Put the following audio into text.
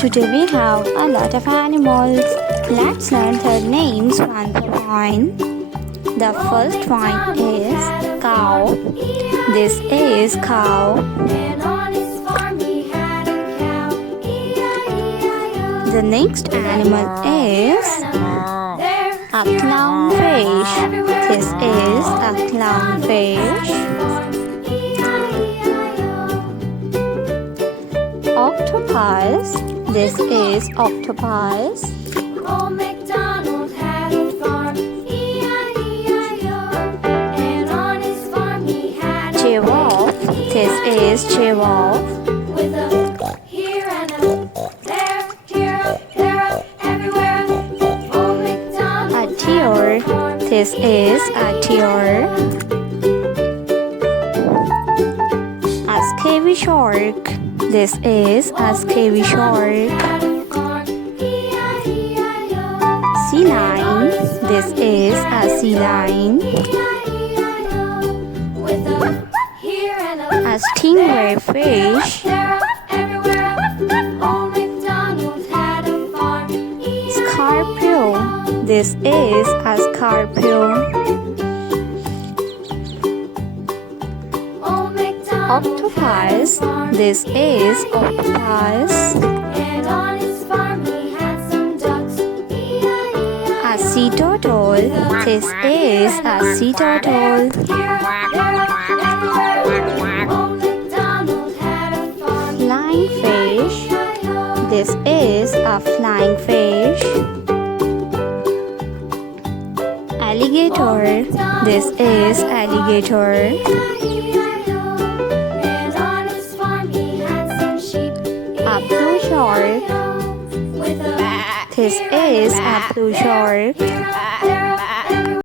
Today we have a lot of animals. Let's learn their names one by one. The first one is cow. This is cow. The next animal is a clownfish. This is a clownfish. Octopus. This is octopus. Old MacDonald had a farm, E-I-E-I-O, and on his farm he had a Giraffe. This is giraffe. with a here and a there, everywhere. Old MacDonald A deer. This is a deer. A scary shark. This is a scary shark. had a farm, E-I-E-I-O, Sea lion. This is a sea lion. E-I-E-I-O, with a here and a A stingray fish. there, everywhere. Old MacDonald had a farm, Scorpio. This is a scorpio. Old MacDonald Octopus. This is octopus. and on his farm he had some ducks, E-I-E-I-O. A sea turtle. This is a sea turtle. Here, there, everywhere. Old MacDonald had a farm, Flying fish. E-I-E-I-O. This is a flying fish. Alligator. This is alligator. E-I-E-I-O. And on his farm he had some sheep, A blue shark. E-I-E-I-O. With a This is a blue shark. here, there,